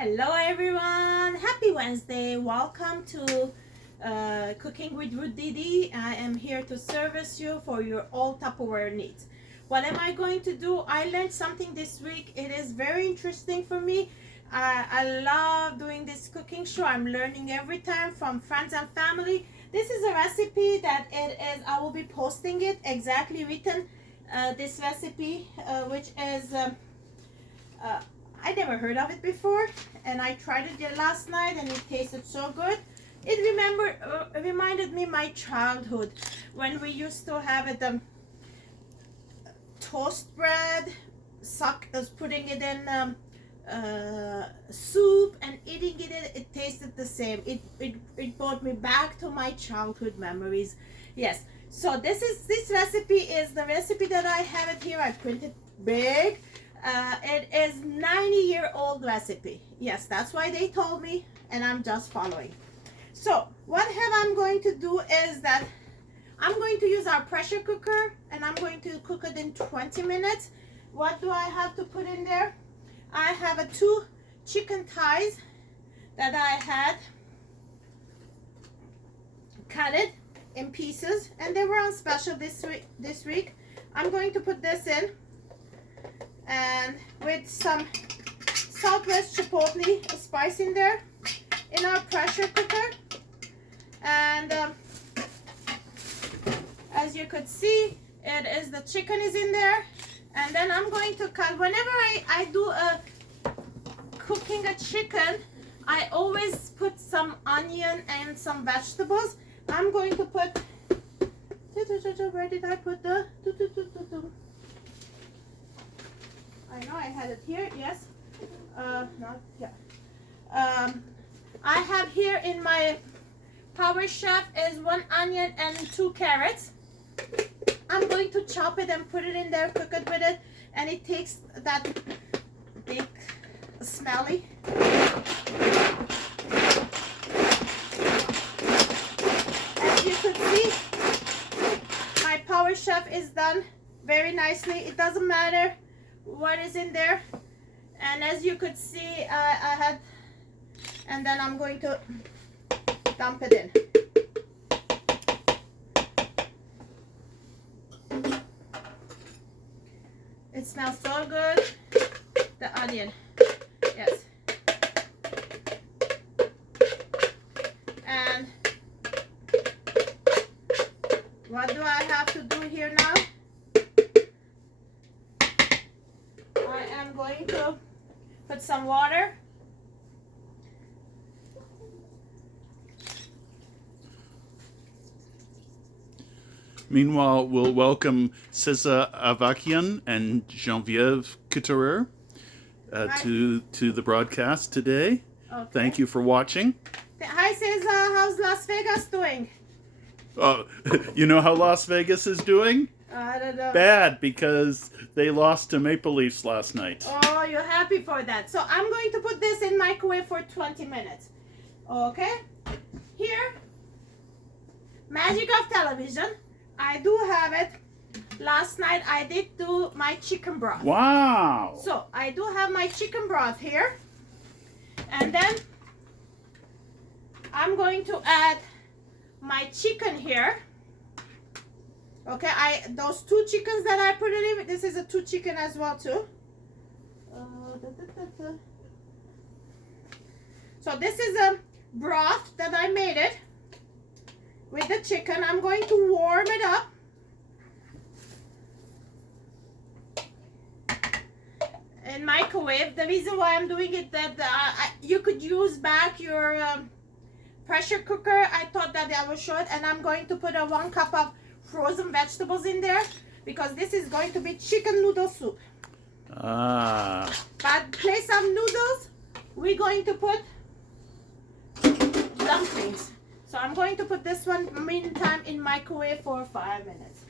Hello everyone, happy Wednesday. Welcome to Cooking with Ruth DD. I am here to service you for your all Tupperware needs. What am I going to do? I learned something this week. It is very interesting for me. I love doing this cooking show. I'm learning every time from friends and family. This is a recipe that I will be posting it exactly written, this recipe, which is I never heard of it before, and I tried it last night and it tasted so good. It reminded me my childhood when we used to have it, toast bread, putting it in soup and eating it. It tasted the same. It brought me back to my childhood memories. Yes. So this recipe is the recipe that I have it here. I printed big. It is 90-year-old recipe. Yes, that's why they told me, and I'm just following. So what I'm going to do is that I'm going to use our pressure cooker, and I'm going to cook it in 20 minutes. What do I have to put in there? I have 2 chicken thighs that I had cut it in pieces, and they were on special this week. I'm going to put this in, and with some Southwest Chipotle spice in there in our pressure cooker. And as you could see, the chicken is in there. And then I'm going to cut, whenever I do cooking a chicken, I always put some onion and some vegetables. I'm going to put, where did I put the, I know I had it here, yes. Not, yeah. I have here in my Power Chef is 1 onion and 2 carrots. I'm going to chop it and put it in there, cook it with it, and it takes that big smelly. As you could see, my Power Chef is done very nicely. It doesn't matter what is in there, and as you could see, I had, and then I'm going to dump it in. It smells so good, the onion, yes. And what do I have to do here now? I am going to put some water. Meanwhile, we'll welcome César Avakian and Geneviève Couture to the broadcast today. Okay. Thank you for watching. Hi César, how's Las Vegas doing? You know how Las Vegas is doing? I don't know. Bad, because they lost to Maple Leafs last night. Oh, you're happy for that. So I'm going to put this in microwave for 20 minutes. Okay? Here, magic of television. I do have it. Last night I did do my chicken broth. Wow! So I do have my chicken broth here. And then I'm going to add my chicken here. Okay, those 2 chickens that I put it in, this is a 2 chicken as well too. So this is a broth that I made it with the chicken. I'm going to warm it up. In microwave. The reason why I'm doing it that you could use back your pressure cooker. I thought that I was short, and I'm going to put 1 cup of frozen vegetables in there because this is going to be chicken noodle soup. Ah. But place of noodles, we're going to put dumplings. So I'm going to put this one meantime in microwave for 5 minutes.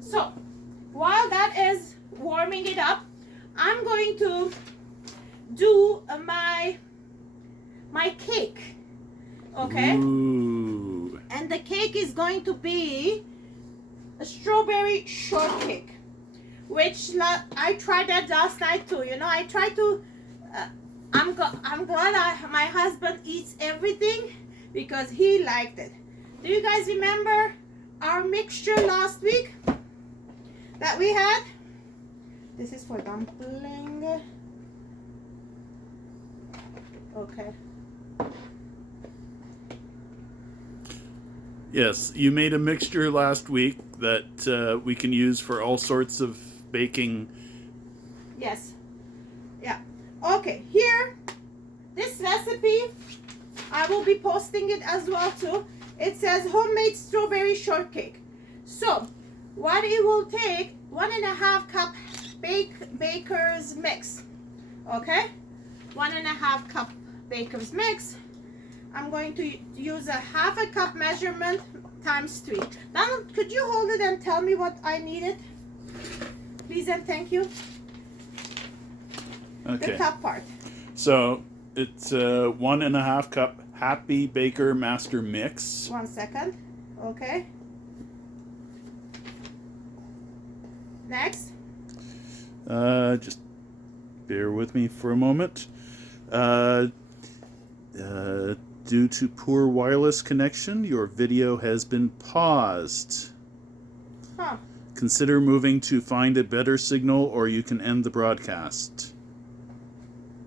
So while that is warming it up, I'm going to do my cake. Okay. Ooh. And the cake is going to be a strawberry shortcake, which I tried that last night too. You know, I tried to. I'm glad my husband eats everything because he liked it. Do you guys remember our mixture last week that we had? This is for dumpling. Okay. Yes, you made a mixture last week that we can use for all sorts of baking. Yes. Yeah. Okay, here, this recipe, I will be posting it as well too. It says homemade strawberry shortcake. So, what it will take, 1.5 cup baker's mix. Okay? 1.5 cup baker's mix. I'm going to use a 1/2 cup measurement times 3. Donald, could you hold it and tell me what I needed? Please and thank you. Okay. The top part. So it's 1.5 cup Happy Baker Master Mix. 1 second. Okay. Next. Just bear with me for a moment. Due to poor wireless connection, your video has been paused. Huh. Consider moving to find a better signal, or you can end the broadcast.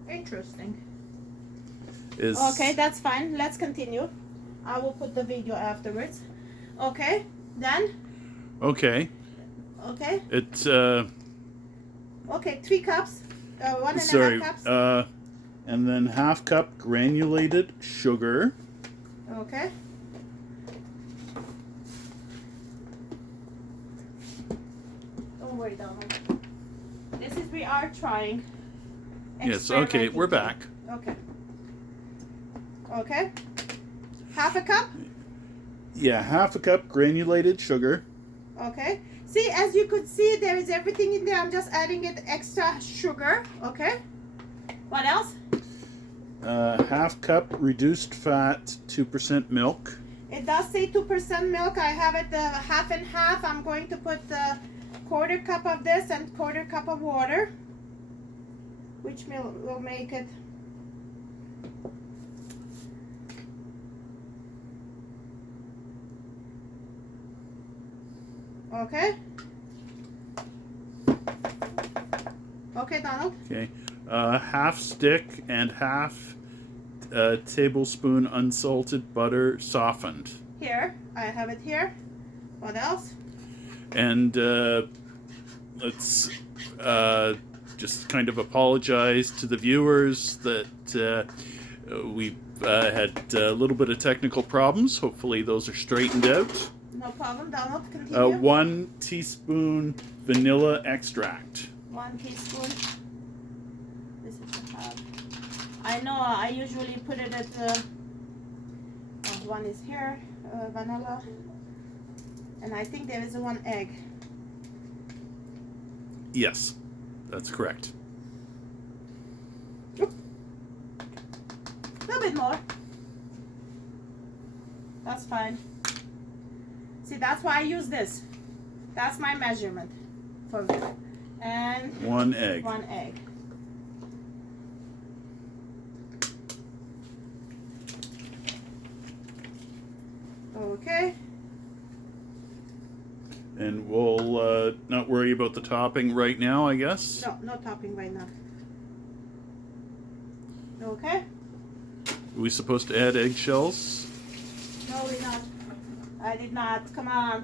Interesting. Is Okay, that's fine. Let's continue. I will put the video afterwards. Okay, then. okay. Okay. It's Okay, 3 cups. 1.5 sorry. cups. And then 1/2 cup granulated sugar. Okay. Don't worry, Donald. This is we are trying. Yes. Okay, we're back. Okay. Okay. 1/2 cup. Yeah, 1/2 cup granulated sugar. Okay. See, as you could see, there is everything in there. I'm just adding it extra sugar. Okay. What else? 1/2 cup reduced fat, 2% milk. It does say 2% milk. I have it 1/2 and 1/2. I'm going to put the 1/4 cup of this and 1/4 cup of water, which will make it. Okay. Okay, Donald. Okay. 1/2 stick and 1/2 tablespoon unsalted butter softened. Here, I have it here. What else? And let's just kind of apologize to the viewers that we had a little bit of technical problems. Hopefully those are straightened out. No problem, Donald. Continue. 1 teaspoon vanilla extract. 1 teaspoon. This is the half. I know I usually put it at the. One is here, vanilla, and I think there is 1 egg. Yes, that's correct. A little bit more. That's fine. See, that's why I use this. That's my measurement for it. And 1 egg. 1 egg. Okay. And we'll not worry about the topping right now, I guess. No, no topping right now. Okay. Are we supposed to add eggshells? No, we're not. I did not. Come on.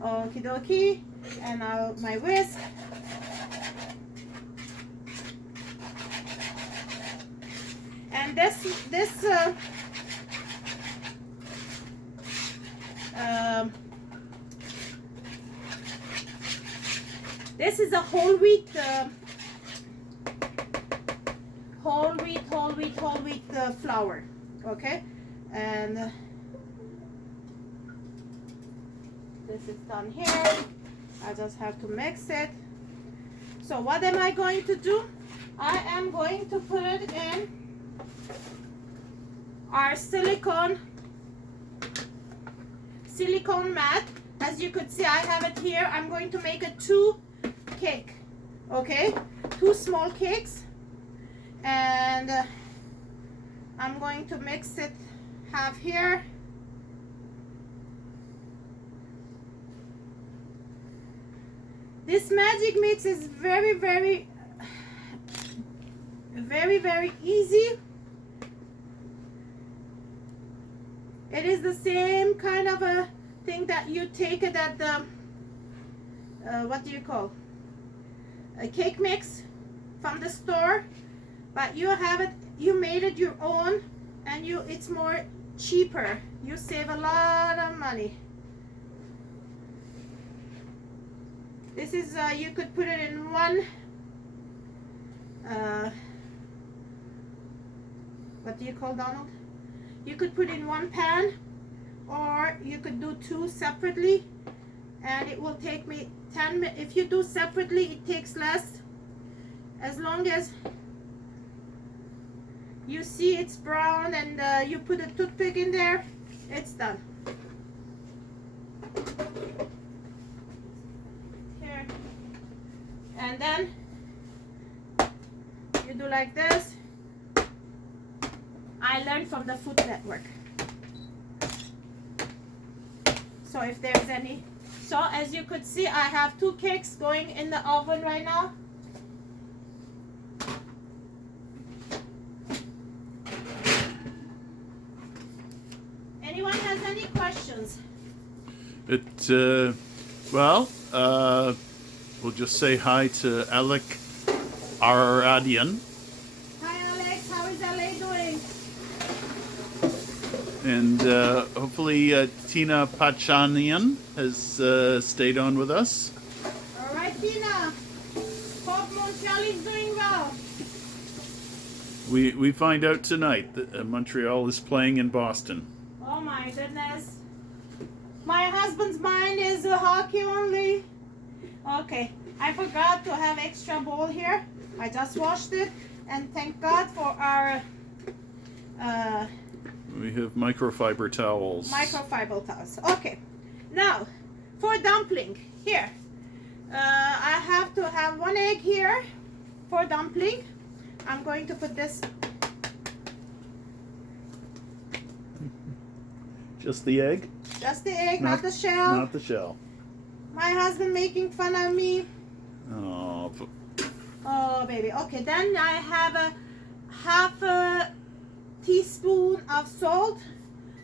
Okie dokie. And now my whisk. And this is a whole wheat flour, okay? And this is done here. I just have to mix it. So what am I going to do? I am going to put it in our silicone mat. As you could see, I have it here. I'm going to make a 2 cake, okay, 2 small cakes, and I'm going to mix it half here. This magic mix is very easy. It is the same kind of a thing that you take it at the what do you call, a cake mix from the store, but you have it, you made it your own, and it's more cheaper. You save a lot of money. This is you could put it in one what do you call, Donald? You could put in one pan, or you could do 2 separately, and it will take me 10 minutes. If you do separately, it takes less. As long as you see it's brown and you put a toothpick in there, it's done. Here. And then you do like this. I learned from the Food Network. So if there's any, so as you could see, I have 2 cakes going in the oven right now. Anyone has any questions? Well, we'll just say hi to Alec Aradian. Hi Alex, how is LA doing? And hopefully Tina Pachanian has stayed on with us. All right, Tina. Hope Montreal is doing well. We find out tonight that Montreal is playing in Boston. Oh my goodness. My husband's mind is hockey only. Okay, I forgot to have extra bowl here. I just washed it, and thank God for our We have microfiber towels. microfiber towels. Okay, now for dumpling here. I have to have 1 egg here for dumpling. I'm going to put this. Just the egg? Just the egg, not the shell. Not the shell. My husband making fun of me. Oh, Oh, baby. Okay, then I have a half a teaspoon of salt.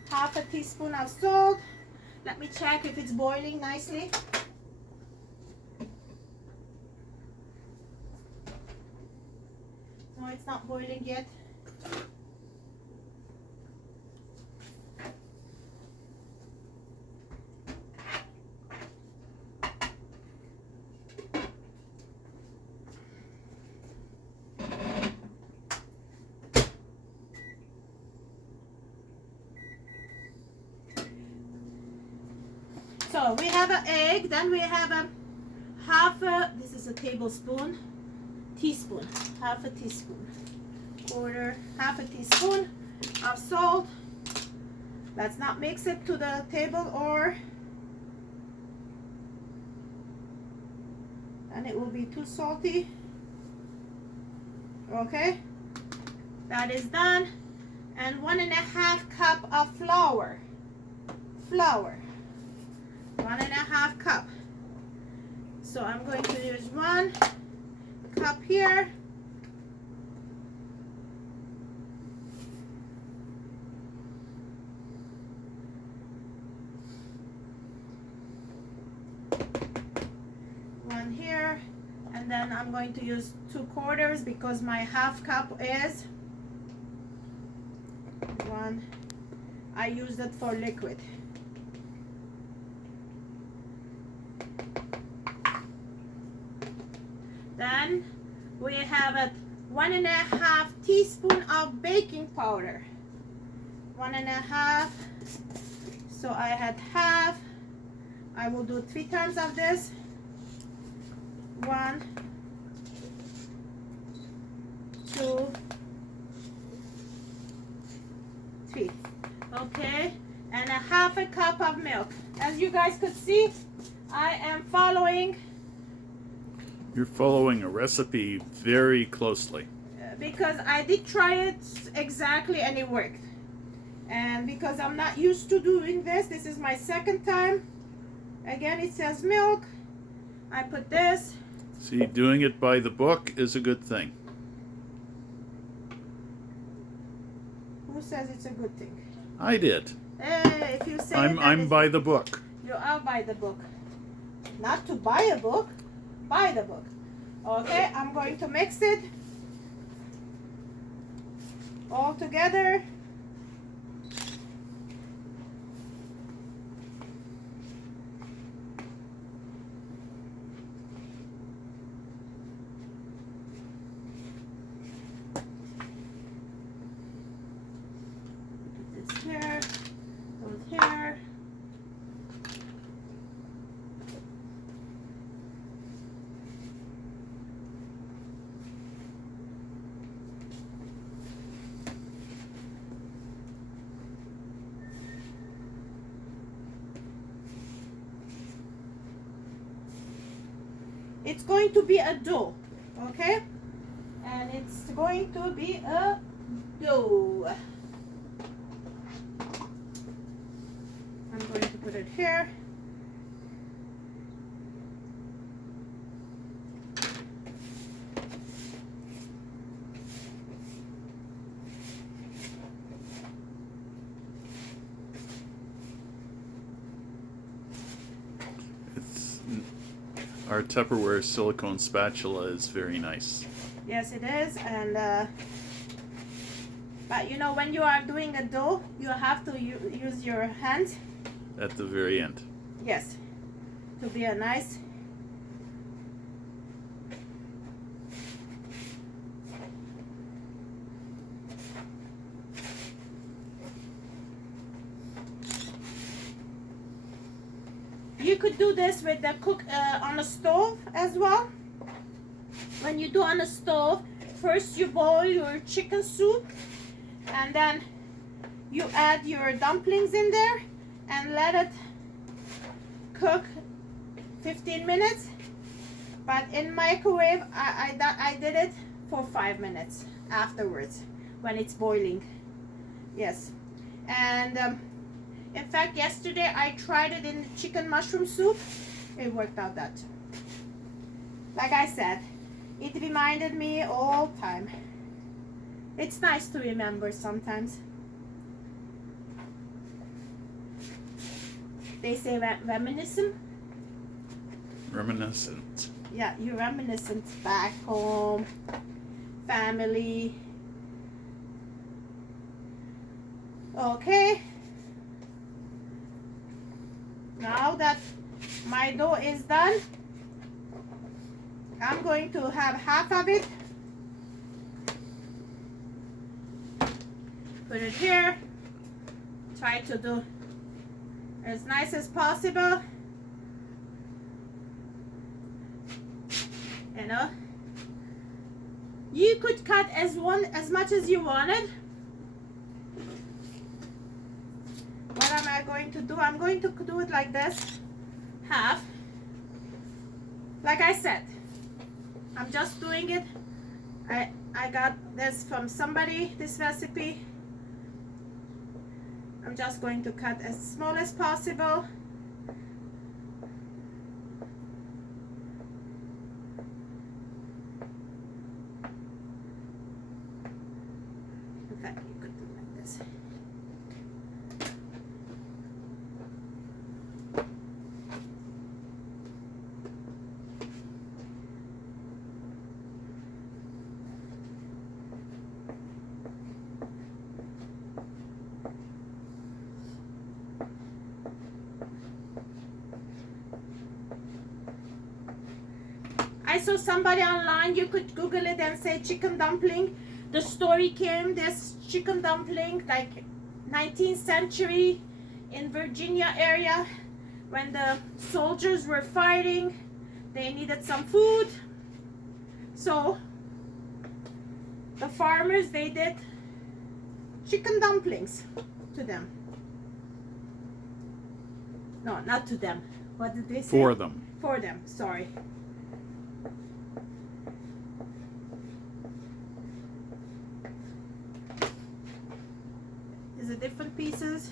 Half a teaspoon of salt. Let me check if it's boiling nicely. No, it's not boiling yet. So we have an egg, then we have a this is a tablespoon, teaspoon, half a teaspoon, half a teaspoon of salt. Let's not mix it to the table, or and it will be too salty. Okay, that is done. And 1.5 cup of flour. 1.5 cup. So I'm going to use 1 cup here. One here, and then I'm going to use 2/4 because my half cup is 1. I used it for liquid. Then we have a 1.5 teaspoon of baking powder. 1.5. So I had half. I will do 3 times of this. 1, 2, 3. Okay, and a half a cup of milk. As you guys could see, I am following. You're following a recipe very closely. Because I did try it exactly and it worked. And because I'm not used to doing this is my second time. Again, it says milk. I put this. See, doing it by the book is a good thing. Who says it's a good thing? I did. Hey, if you say I'm by the book. You are by the book. Not to buy a book, buy the book. Okay, I'm going to mix it all together. Put this here, goes here. It's going to be a dough, okay? And it's going to be a dough. I'm going to put it here. Our Tupperware silicone spatula is very nice. Yes, it is. And but you know, when you are doing a dough, you have to use your hands. At the very end. Yes, to be a nice. You could do this with the cook on the stove as well. When you do on the stove, first you boil your chicken soup, and then you add your dumplings in there and let it cook 15 minutes. But in microwave, I did it for 5 minutes afterwards when it's boiling. Yes, and in fact, yesterday I tried it in chicken mushroom soup. It worked out that too. Like I said, it reminded me all the time. It's nice to remember sometimes. They say reminiscent. Reminiscent. Yeah, you're reminiscent back home, family. Okay. Now that my dough is done, I'm going to have half of it. Put it here. Try to do as nice as possible. You know, you could cut as much as you wanted. What am I going to do? I'm going to do it like this, half. Like I said, I'm just doing it. I got this from somebody, this recipe. I'm just going to cut as small as possible. In fact, you could do like this. I saw somebody online, you could Google it and say chicken dumpling. The story came, this chicken dumpling, like 19th century in Virginia area, when the soldiers were fighting, they needed some food. So the farmers, they did chicken dumplings to them. No, not to them. What did they say? For them. For them, sorry. These are different pieces.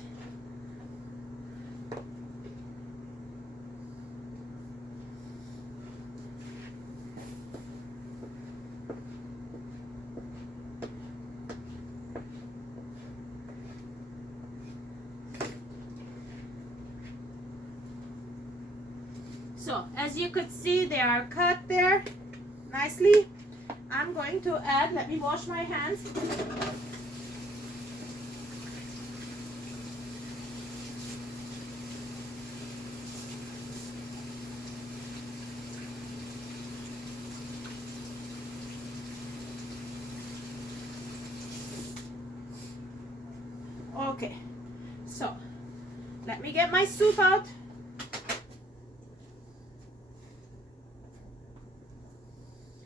So as you could see, they are cut there nicely. I'm going to add, let me wash my hands. Okay, so let me get my soup out.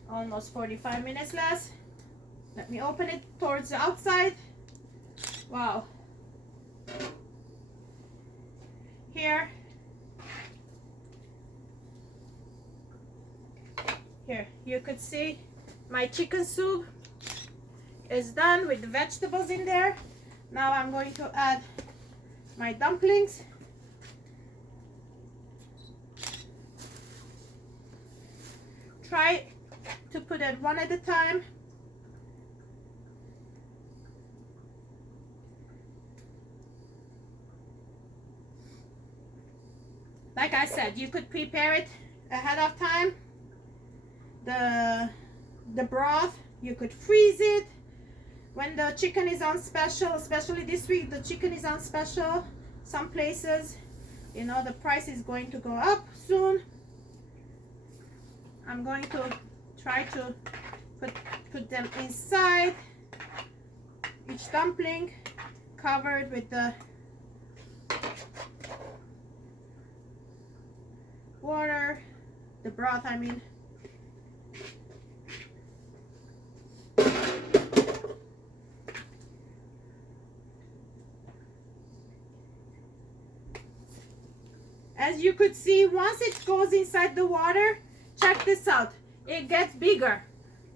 Almost 45 minutes less. Let me open it towards the outside. Wow. Here. Here, you could see my chicken soup is done with the vegetables in there. Now I'm going to add my dumplings. Try to put it one at a time. Like I said, you could prepare it ahead of time. The broth, you could freeze it. When the chicken is on special, especially this week, the chicken is on special. Some places, you know, the price is going to go up soon. I'm going to try to put them inside each dumpling, covered with the water, the broth, I mean. As you could see, once it goes inside the water, check this out. It gets bigger.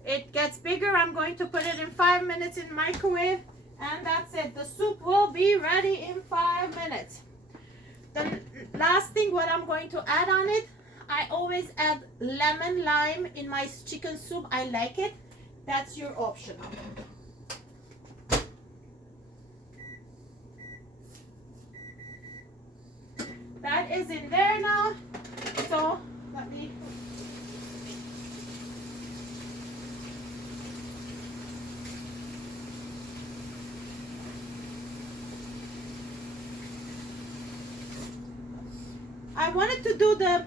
It gets bigger. I'm going to put it in 5 minutes in microwave, and that's it. The soup will be ready in 5 minutes. The last thing, what I'm going to add on it, I always add lemon lime in my chicken soup. I like it. That's your optional. That is in there now. So let me. I wanted to do the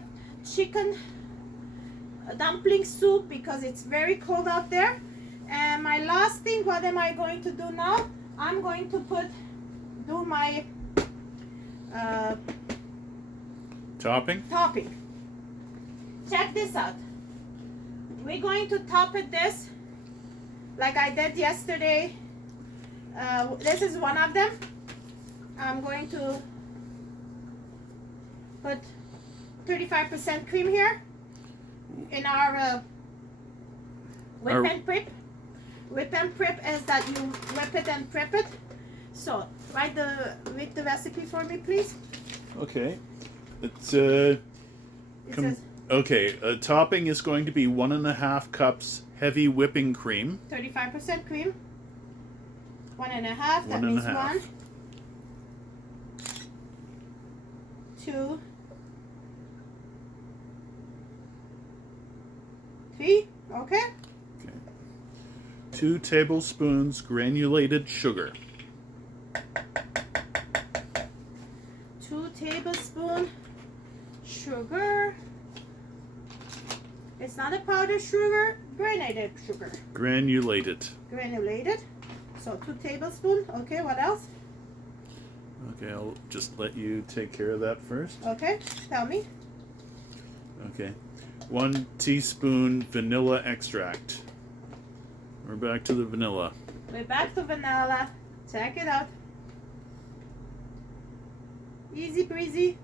chicken dumpling soup because it's very cold out there. And my last thing, what am I going to do now? I'm going to do my topping. Check this out. We're going to top it this like I did yesterday. This is one of them. I'm going to put 35% cream here in our whip and prep. Whip and prep is that you whip it and prep it. So read the recipe for me, please. Okay. It's It says okay. Topping is going to be 1.5 cups heavy whipping cream. 35% cream. 1.5. That means 1, 2, 3. Okay. 2 tablespoons granulated sugar. 2 tablespoons sugar. It's not a powdered sugar, granulated sugar. Granulated. Granulated. So 2 tablespoons. Okay, what else? Okay, I'll just let you take care of that first. Okay, tell me. Okay. 1 teaspoon vanilla extract. We're back to the vanilla. We're back to vanilla. Check it out. Easy breezy.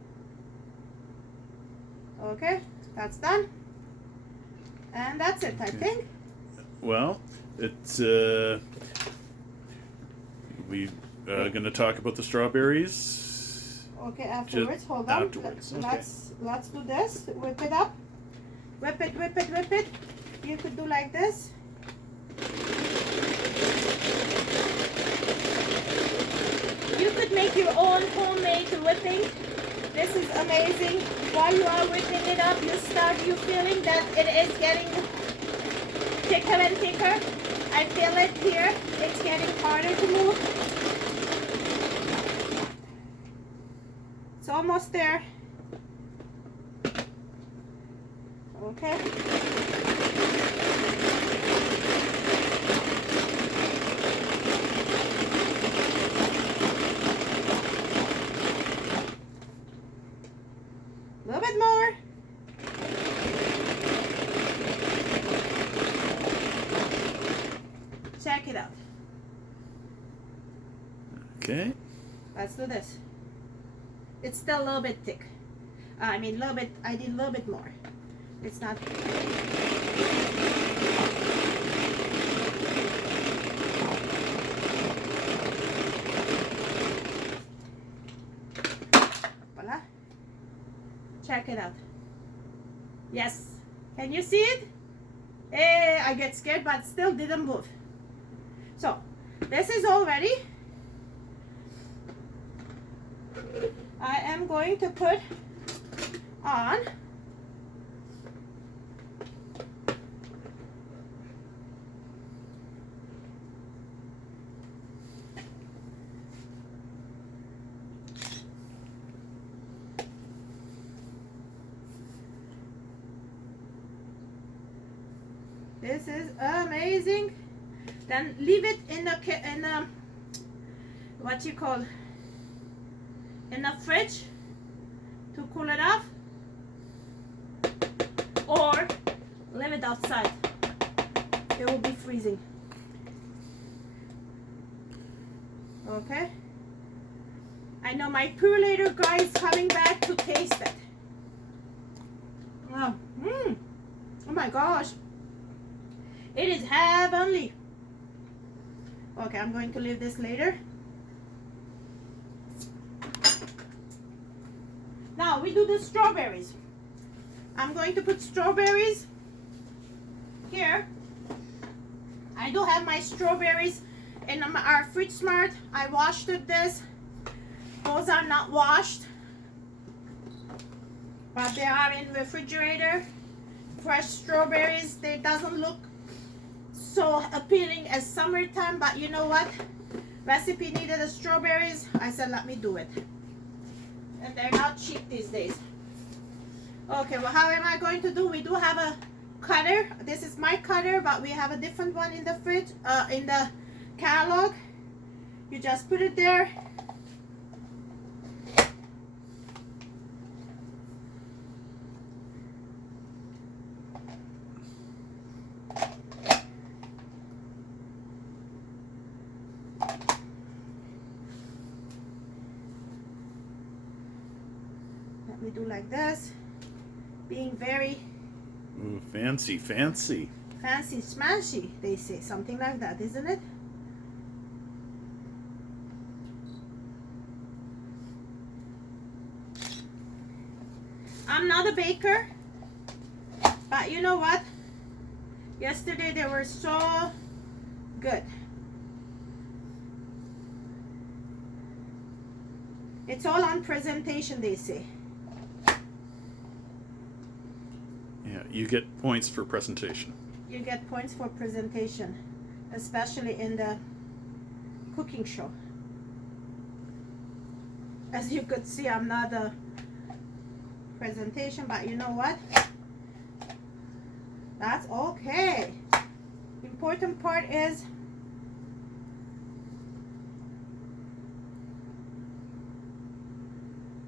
Okay, that's done. And that's it, I think. Well, it's we gonna talk about the strawberries. Okay, afterwards. Hold on. Afterwards. Let's do this. Whip it up. Whip it, whip it, whip it. You could do like this. You could make your own homemade whipping. This is amazing. While you are whipping it up, you feeling that it is getting thicker and thicker. I feel it here. It's getting harder to move. It's almost there. Okay. A little bit more. Check it out. Okay. Let's do this. It's still a little bit thick. I mean, a little bit. I did a little bit more. It's not. Voila. Check it out. Yes. Can you see it? Hey, I get scared, but still didn't move. So, this is all ready. I am going to put on this is amazing. Then leave it in the what you call in the fridge to cool it off, or leave it outside. It will be freezing. Okay. I know my percolator guy is coming back to taste it. Oh, oh my gosh. It is heavenly. Okay, I'm going to leave this later. Now we do the strawberries. I'm going to put strawberries here. I do have my strawberries in our Fridge Smart. I washed this. Those are not washed, but they are in the refrigerator. Fresh strawberries. They doesn't look so appealing as summertime, but you know what? Recipe needed the strawberries. I said let me do it. And they're not cheap these days. Okay, well, how am I going to do? We do have a cutter. This is my cutter, but we have a different one in the fridge, in the catalog. You just put it there. We do like this, being very fancy smashy, they say, something like that, isn't it? I'm not a baker, but you know what? Yesterday they were so good. It's all on presentation, they say. Yeah, you get points for presentation. You get points for presentation, especially in the cooking show. As you could see, I'm not a presentation, but you know what? That's okay. Important part is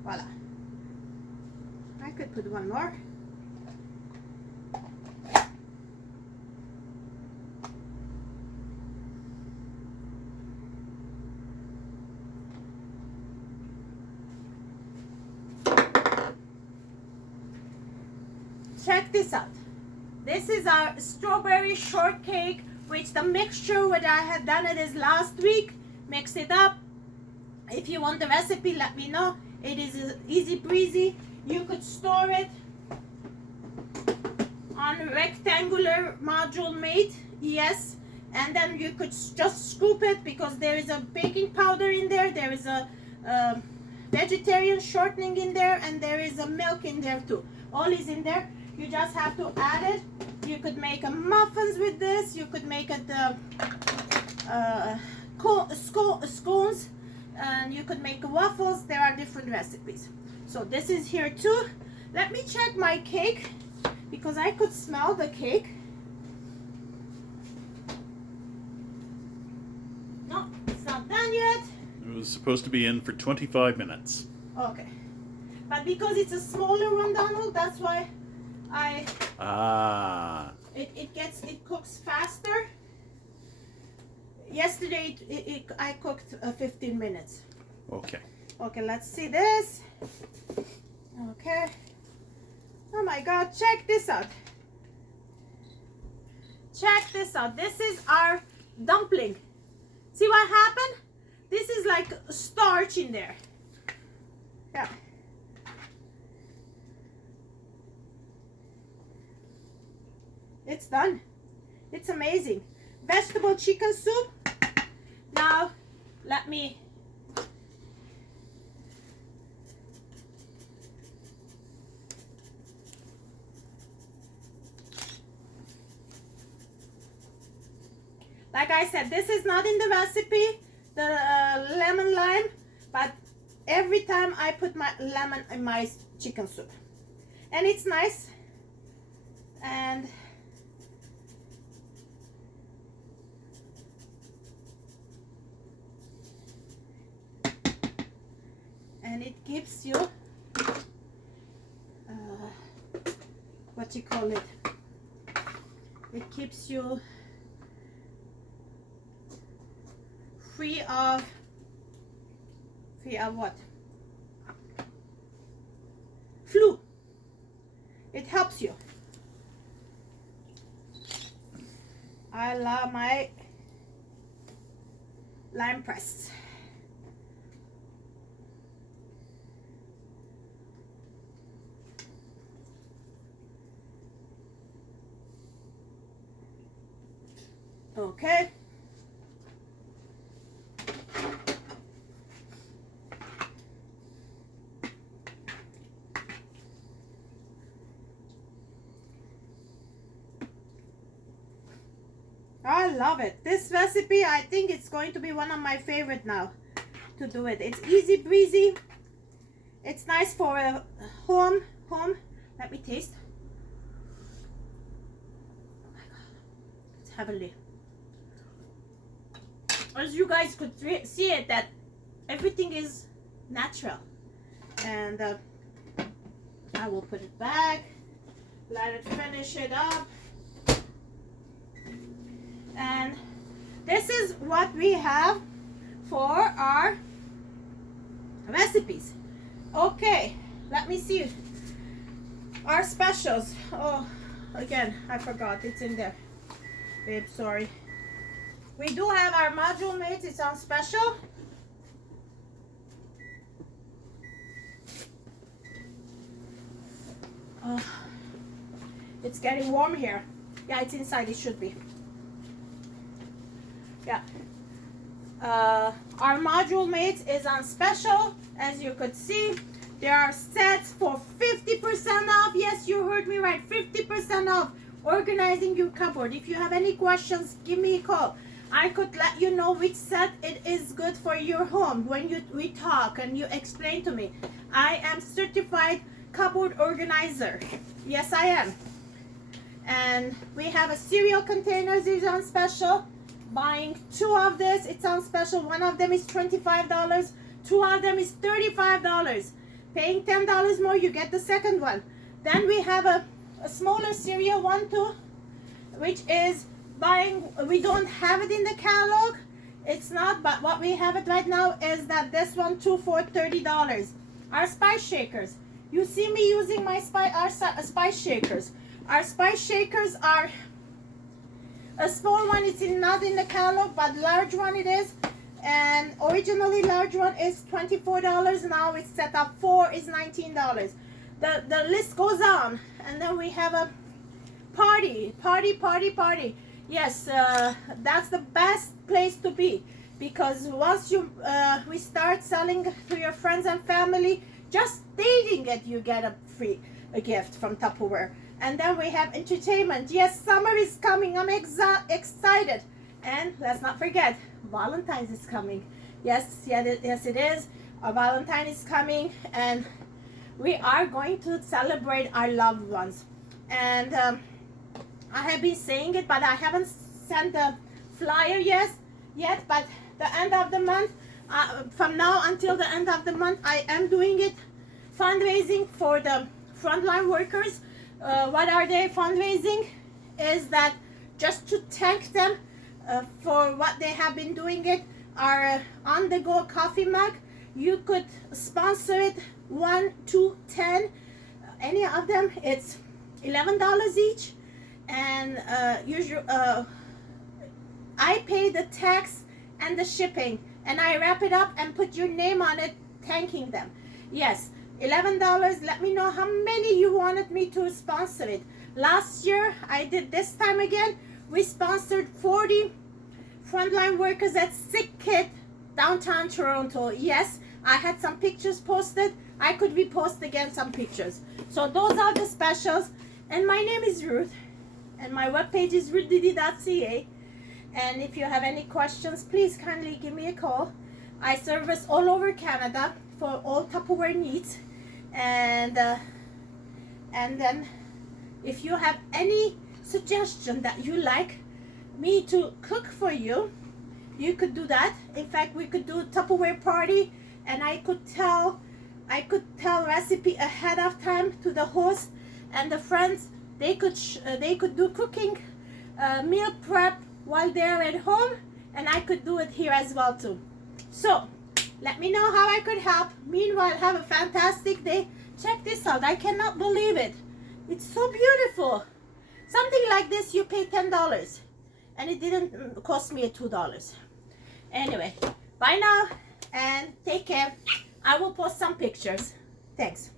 voila. I could put one more. check this out. This is our strawberry shortcake, which the mixture what I had done it is last week. Mix it up. If you want the recipe, let me know. It is easy breezy. You could store it on a rectangular module made, yes, and then you could just scoop it because there is a baking powder in there, there is a vegetarian shortening in there, and there is a milk in there too. All is in there. You just have to add it. You could make a muffins with this. You could make it scones, and you could make waffles. There are different recipes. So this is here too. Let me check my cake because I could smell the cake. No, it's not done yet. It was supposed to be in for 25 minutes. Okay. But because it's a smaller one, Donald, that's why it cooks faster. Yesterday I cooked 15 minutes. Okay. Okay, let's see this. Okay. Oh my God, check this out. Check this out. This is our dumpling. See what happened? This is like starch in there. Yeah. It's done. It's amazing. Vegetable chicken soup. Now, let me like I said, this is not in the recipe, the lemon lime, but every time I put my lemon in my chicken soup. And it's nice. And it gives you what you call it, it keeps you free of what? Flu. It helps you. I love my lime press. Okay. I love it. This recipe, I think it's going to be one of my favorite now to do it. It's easy breezy. It's nice for a home. Let me taste. Oh my God, it's heavenly. As you guys could see it, that everything is natural. And I will put it back, let it finish it up. And this is what we have for our recipes. Okay, let me see our specials. Oh, again, I forgot, it's in there, babe, sorry. We do have our module mates. It's on special. Oh, it's getting warm here. Yeah, it's inside. It should be. Yeah. Our module mates is on special. As you could see, there are sets for 50% off. Yes, you heard me right. 50% off. Organizing your cupboard. If you have any questions, give me a call. I could let you know which set it is good for your home when we talk and you explain to me. I am certified cupboard organizer. Yes, I am. And we have a cereal containers is on special. Buying 2 of this, it's on special. One of them is $25. 2 of them is $35. Paying $10 more, you get the second one. Then we have a smaller cereal one too, which is buying, we don't have it in the catalog, it's not, but what we have it right now is that this one too for $30. Our spice shakers, you see me using my spice shakers. Our spice shakers are a small one. It's not in the catalog, but large one it is. And originally large one is $24. Now it's set up 4 is $19. The list goes on. And then we have a party. Yes, that's the best place to be, because once we start selling to your friends and family, just stating it, you get a gift from Tupperware. And then we have entertainment. Yes, summer is coming. I'm excited. And let's not forget, Valentine's is coming. Yes, it is. Our Valentine is coming, and we are going to celebrate our loved ones. And I have been saying it, but I haven't sent the flyer yet. But the end of the month, from now until the end of the month, I am doing it, fundraising for the frontline workers. What are they fundraising? Is that just to thank them for what they have been doing it. Our on-the-go coffee mug, you could sponsor it, 1, 2, 10, any of them. It's $11 each, and I pay the tax and the shipping, and I wrap it up and put your name on it, thanking them. Yes, $11. Let me know how many you wanted me to sponsor it. Last year I did, this time again we sponsored 40 frontline workers at Sick Kit, downtown Toronto. Yes, I had some pictures posted. I could repost again some pictures. So those are the specials. And my name is Ruth, and my webpage is ruthdd.ca. And if you have any questions, please kindly give me a call. I service all over Canada for all Tupperware needs. And then if you have any suggestion that you like me to cook for you, you could do that. In fact, we could do a Tupperware party, and I could tell recipe ahead of time to the host and the friends. They could do cooking, meal prep while they're at home, and I could do it here as well too. So let me know how I could help. Meanwhile, have a fantastic day. Check this out. I cannot believe it. It's so beautiful. Something like this you pay $10, and it didn't cost me $2. Anyway, bye now and take care. I will post some pictures. Thanks.